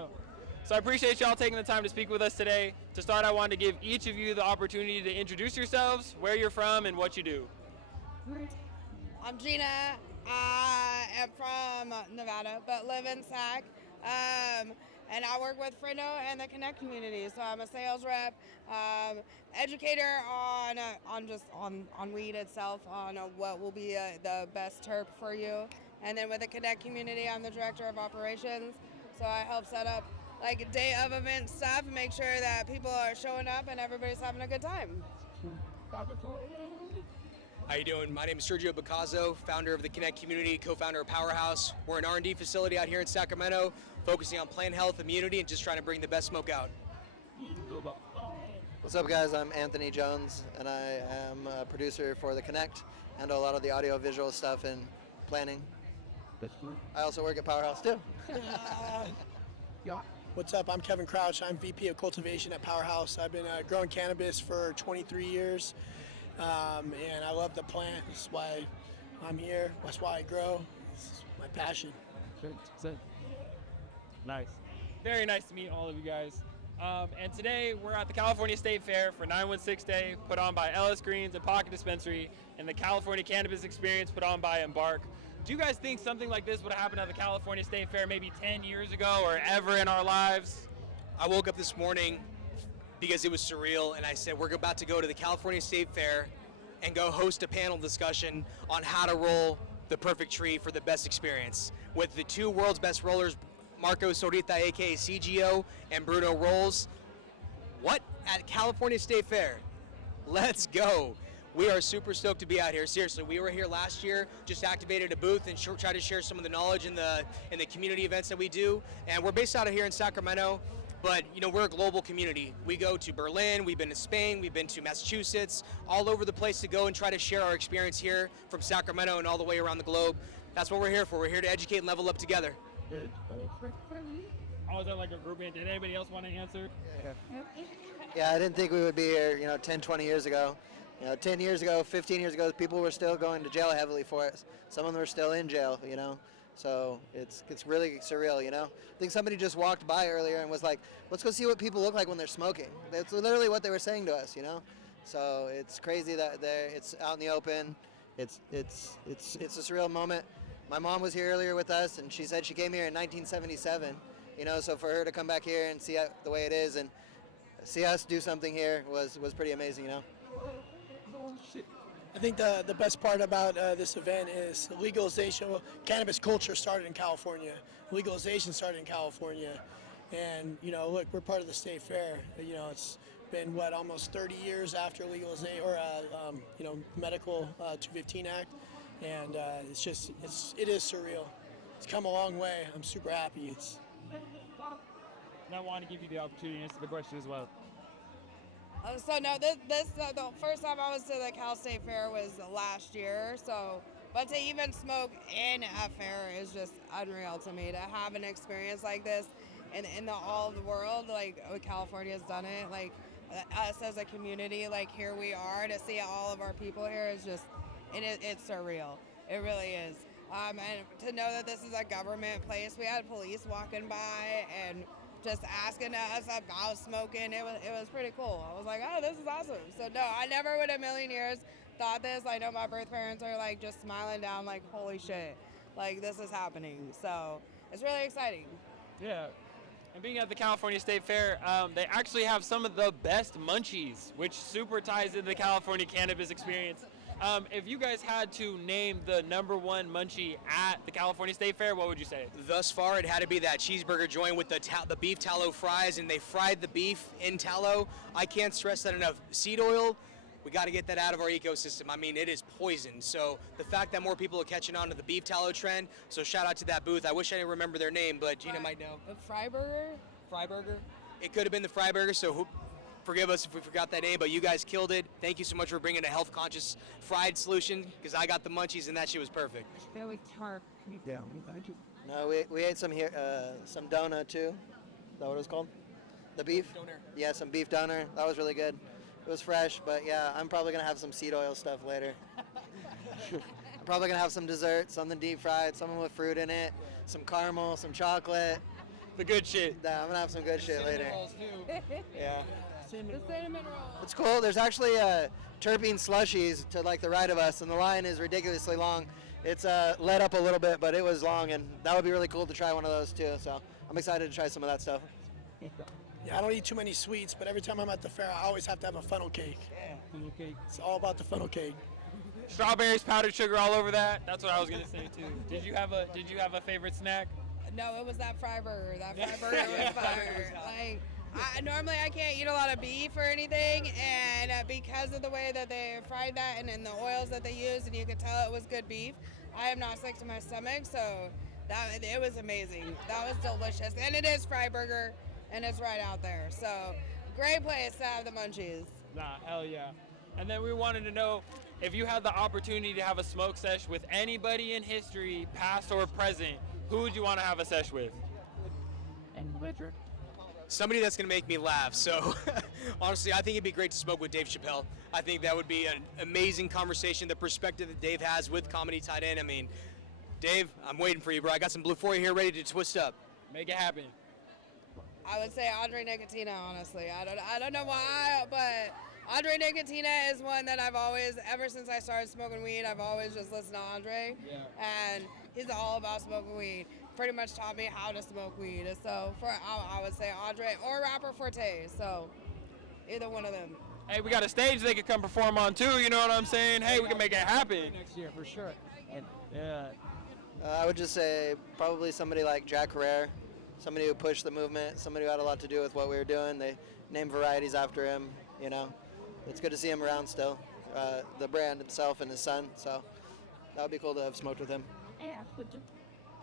go. So I appreciate y'all taking the time to speak with us today. To start, I wanted to give each of you the opportunity to introduce yourselves, where you're from, and what you do. I'm Gina. I am from Nevada, but live in Sac. And I work with Friendo and the CoNNect community. So I'm a sales rep, educator on weed itself, on what will be the best terp for you. And then with the CoNNect community, I'm the director of operations. So I help set up like day of event stuff, make sure that people are showing up and everybody's having a good time. How you doing? My name is Sergio Picazo, founder of the CoNNect community, co-founder of Powerhouse. We're an R&D facility out here in Sacramento, focusing on plant health, immunity, and just trying to bring the best smoke out. What's up, guys? I'm Anthony Jones, and I am a producer for the CoNNect, handle a lot of the audio-visual stuff and planning. I also work at Powerhouse, too. What's up? I'm Kevin Crouch. I'm VP of Cultivation at Powerhouse. I've been growing cannabis for 23 years, and I love the plant. That's why I'm here. That's why I grow. It's my passion. Nice. Very nice to meet all of you guys. And today we're at the California State Fair for 916 Day, put on by Ellis Greens and Pocket Dispensary, and the California Cannabis Experience, put on by Embark. Do you guys think something like this would have happened at the California State Fair maybe 10 years ago or ever in our lives? I woke up this morning because it was surreal, and I said, we're about to go to the California State Fair and go host a panel discussion on how to roll the perfect tree for the best experience. With the two world's best rollers, Marco Sorita, aka CGO, and Bruno Rolls. What? At California State Fair? Let's go. We are super stoked to be out here. Seriously, we were here last year, just activated a booth and tried to share some of the knowledge in the community events that we do. And we're based out of here in Sacramento, but we're a global community. We go to Berlin, we've been to Spain, we've been to Massachusetts, all over the place to go and try to share our experience here from Sacramento and all the way around the globe. That's what we're here for. We're here to educate and level up together. I was at like a group meeting. Did anybody else want to answer? Yeah, I didn't think we would be here, 10, 20 years ago. 10 years ago, 15 years ago, people were still going to jail heavily for it. Some of them are still in jail, So it's really surreal, I think somebody just walked by earlier and was like, let's go see what people look like when they're smoking. That's literally what they were saying to us, So it's crazy that it's out in the open. It's a surreal moment. My mom was here earlier with us, and she said she came here in 1977, so for her to come back here and see the way it is and see us do something here was pretty amazing, I think the best part about this event is legalization. Well, cannabis culture started in California. Legalization started in California. And, look, we're part of the State Fair. It's been, almost 30 years after legalization, or, Medical 215 Act. And it is surreal. It's come a long way. I'm super happy. And I want to give you the opportunity to answer the question as well. The first time I was to the Cal State Fair was last year. But to even smoke in a fair is just unreal to me. To have an experience like this in all of the world, like California has done it, like us as a community, like here we are, to see all of our people here is just, it's surreal. It really is. And to know that this is a government place, we had police walking by and just asking us about smoking. It was pretty cool. I was like, oh, this is awesome. So no, I never would in a million years thought this. I know my birth parents are like just smiling down like, holy shit, like this is happening. So it's really exciting. Yeah. And being at the California State Fair, they actually have some of the best Munchies, which super ties into the California Cannabis Experience. If you guys had to name the number one munchie at the California State Fair, what would you say? Thus far, it had to be that cheeseburger joint with the beef tallow fries, and they fried the beef in tallow. I can't stress that enough. Seed oil, we got to get that out of our ecosystem. I mean, it is poison. So the fact that more people are catching on to the beef tallow trend, so shout out to that booth. I wish I didn't remember their name, but Gina might know. The Fryburger? Fryburger? It could have been the Fryburger, so forgive us if we forgot that name, but you guys killed it. Thank you so much for bringing a health-conscious fried solution, because I got the munchies and that shit was perfect. Very tart. Yeah. No, we ate some here, some doner too. Is that what it was called? The beef? Doner. Yeah, some beef doner. That was really good. It was fresh, but yeah, I'm probably going to have some seed oil stuff later. I'm probably going to have some dessert, something deep fried, something with fruit in it, some caramel, some chocolate. The good shit. Nah, I'm gonna have some good shit later. Yeah. The cinnamon roll. It's cool. There's actually terpene slushies to like the right of us, and the line is ridiculously long. It's let up a little bit, but it was long, and that would be really cool to try one of those too. So I'm excited to try some of that stuff. Yeah, I don't eat too many sweets, but every time I'm at the fair, I always have to have a funnel cake. Yeah, funnel cake. It's all about the funnel cake. Strawberries, powdered sugar all over that. That's what I was gonna say too. Did you have a favorite snack? No, it was that fry burger. That fry burger was fire. Like, normally I can't eat a lot of beef or anything, and because of the way that they fried that and in the oils that they used, and you could tell it was good beef, I am not sick to my stomach, so it was amazing. That was delicious, and it is fry burger, and it's right out there. So, great place to have the Munchies. Nah, hell yeah. And then we wanted to know if you had the opportunity to have a smoke sesh with anybody in history, past or present, who would you want to have a sesh with? And Richard. Somebody that's going to make me laugh. So, honestly, I think it'd be great to smoke with Dave Chappelle. I think that would be an amazing conversation, the perspective that Dave has with comedy tied in. I mean, Dave, I'm waiting for you, bro. I got some blue for you here ready to twist up. Make it happen. I would say Andre Nicotina, honestly. I don't know why, but Andre Nicotina is one that I've always, ever since I started smoking weed, I've always just listened to Andre. Yeah. And he's all about smoking weed. Pretty much taught me how to smoke weed. So I would say Andre or rapper Forte. So either one of them. Hey, we got a stage they could come perform on too, you know what I'm saying? Hey, we can make it happen. Next year for sure. And Yeah. I would just say probably somebody like Jack Herrera, somebody who pushed the movement, somebody who had a lot to do with what we were doing. They named varieties after him, you know. It's good to see him around still, the brand himself and his son. So that would be cool to have smoked with him. yeah, good.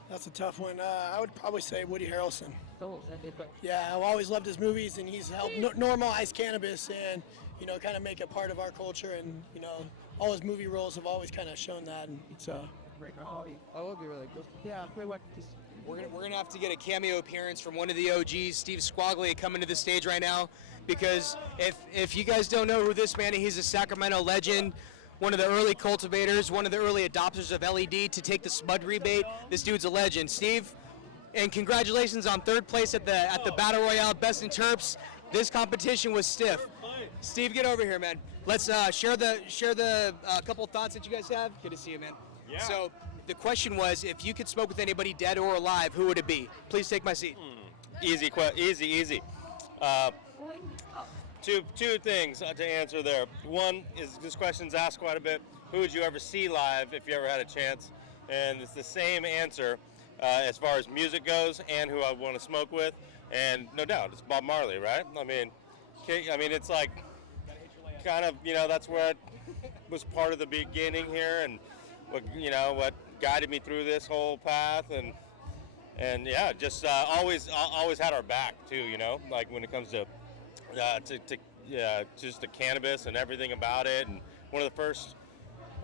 That's a tough one. I would probably say Woody Harrelson. So that'd be good. Yeah, I've always loved his movies, and he's helped normalize cannabis and, you know, kind of make it part of our culture. And, you know, all his movie roles have always kind of shown that. And so, Oh, it would be really good. Yeah, great work. We're gonna have to get a cameo appearance from one of the OGs, Steve Squaglia, coming to the stage right now, because if you guys don't know who this man is, he's a Sacramento legend, one of the early cultivators, one of the early adopters of LED to take the Spud rebate. This dude's a legend. Steve, and congratulations on third place at the Battle Royale Best in Terps. This competition was stiff. Steve, get over here, man. Let's share the couple thoughts that you guys have. Good to see you, man. Yeah. So the question was, if you could smoke with anybody dead or alive, who would it be? Please take my seat. Easy. Two things to answer there. One is, this question's asked quite a bit. Who would you ever see live if you ever had a chance? And it's the same answer as far as music goes and who I want to smoke with. And no doubt, it's Bob Marley, right? I mean, it's like kind of, you know, that's where I was part of the beginning here, and what guided me through this whole path, and yeah, just always had our back too, you know, like when it comes to just the cannabis and everything about it, and one of the first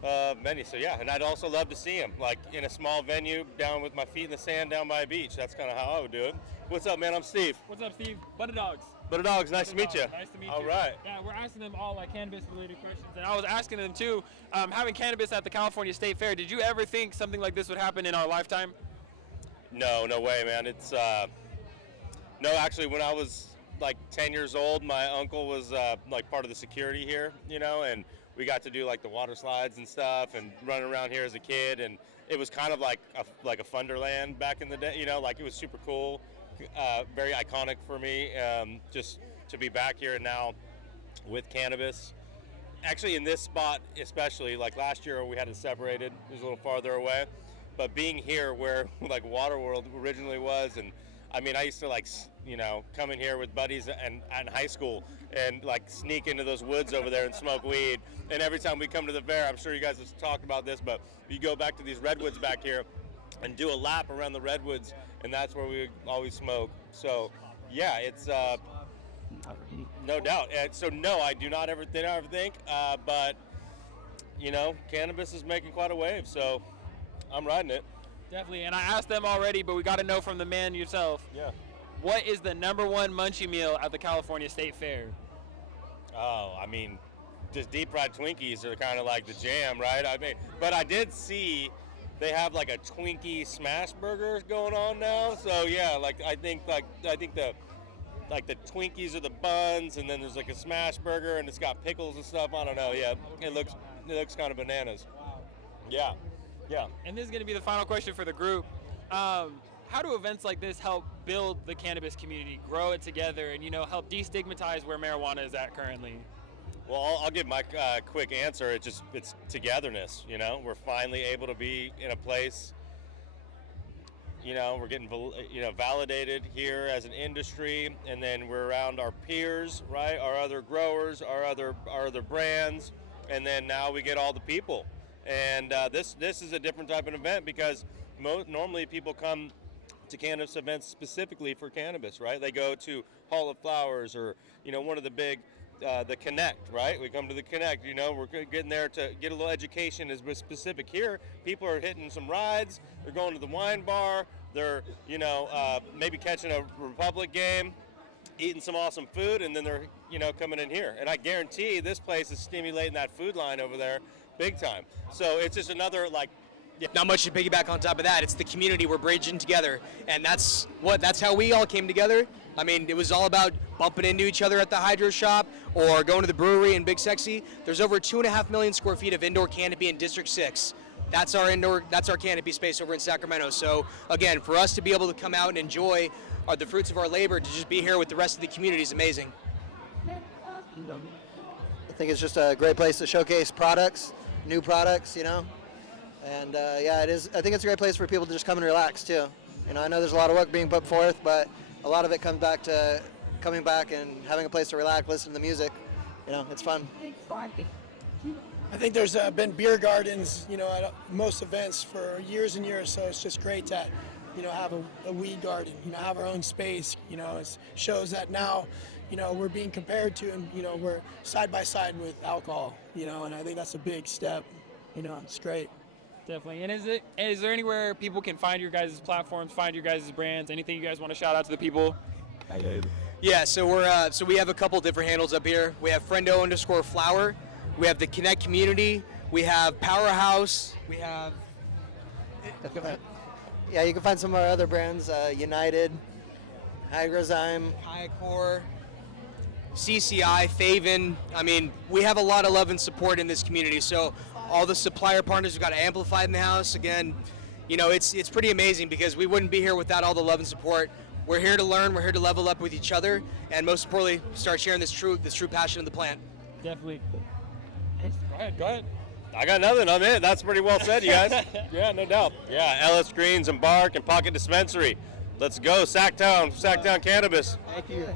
venues. So yeah, and I'd also love to see him like in a small venue down with my feet in the sand down by a beach. That's kind of how I would do it. What's up, man? I'm Steve. What's up, Steve? Buttadawgz. Buttadawgz, nice to meet you. Nice to meet you. All right. Yeah, we're asking them all like cannabis-related questions, and I was asking them too. Having cannabis at the California State Fair, did you ever think something like this would happen in our lifetime? No way, man. It's no, actually, when I was like 10 years old, my uncle was like part of the security here, you know, and we got to do like the water slides and stuff and run around here as a kid, and it was kind of like a Funderland back in the day, you know, like it was super cool. Very iconic for me, just to be back here now with cannabis. Actually, in this spot, especially, like last year we had it separated, it was a little farther away, but being here where like Waterworld originally was, and I mean, I used to like, you know, come in here with buddies in high school and like sneak into those woods over there and smoke weed. And every time we come to the fair, I'm sure you guys have talked about this, but you go back to these redwoods back here and do a lap around the redwoods, and that's where we always smoke. So yeah, it's no doubt. And so no, I do not ever think, but you know, cannabis is making quite a wave, so I'm riding it. Definitely, and I asked them already, but we got to know from the man yourself. Yeah. What is the #1 munchie meal at the California State Fair? Oh, I mean, just deep fried Twinkies are kind of like the jam, right? I mean, but I did see they have like a Twinkie smash burger going on now. So yeah, like I think the Twinkies are the buns, and then there's like a smash burger, and it's got pickles and stuff. I don't know. Yeah, it looks kind of bananas. Yeah. And this is going to be the final question for the group. How do events like this help build the cannabis community, grow it together, and help destigmatize where marijuana is at currently? Well, I'll give my quick answer. It's togetherness. We're finally able to be in a place. We're getting validated here as an industry, and then we're around our peers, right? Our other growers, our other brands, and then now we get all the people. And this is a different type of event because normally people come to cannabis events specifically for cannabis, right? They go to Hall of Flowers or one of the big. The CoNNect, right? We come to the CoNNect, we're getting there to get a little education is specific. Here, people are hitting some rides, they're going to the wine bar, they're, maybe catching a Republic game, eating some awesome food, and then they're, coming in here. And I guarantee this place is stimulating that food line over there big time. So it's just another, Not much to piggyback on top of that. It's the community we're bridging together, and that's how we all came together. I mean, it was all about bumping into each other at the hydro shop or going to the brewery in Big Sexy. There's over 2.5 million square feet of indoor canopy in District 6. That's our canopy space over in Sacramento. So again, for us to be able to come out and enjoy the fruits of our labor, to just be here with the rest of the community is amazing. I think it's just a great place to showcase products, new products, And it is. I think it's a great place for people to just come and relax too. I know there's a lot of work being put forth, but a lot of it comes back to coming back and having a place to relax, listen to the music. It's fun. I think there's been beer gardens, at most events for years and years. So it's just great to, have a weed garden, have our own space. It shows that now, we're being compared to, and we're side by side with alcohol. And I think that's a big step. It's great. Definitely. And is there anywhere people can find your guys' platforms, find your guys' brands, anything you guys want to shout out to the people? Yeah, so we have a couple different handles up here. We have friendo_flower. We have the CoNNect community. We have Powerhouse. We have. Yeah, you can find some of our other brands: United, Hygrozyme, Hycore, CCI, Faven. I mean, we have a lot of love and support in this community. So all the supplier partners, we've got Amplified in the house. Again, it's pretty amazing because we wouldn't be here without all the love and support. We're here to learn, we're here to level up with each other, and most importantly, start sharing this true passion of the plant. Definitely. Go ahead. I got nothing. I'm in. That's pretty well said, you guys. Yeah, no doubt. Yeah, Ellis Greens, Embark, and Pocket Dispensary. Let's go, Sacktown Cannabis. Thank you.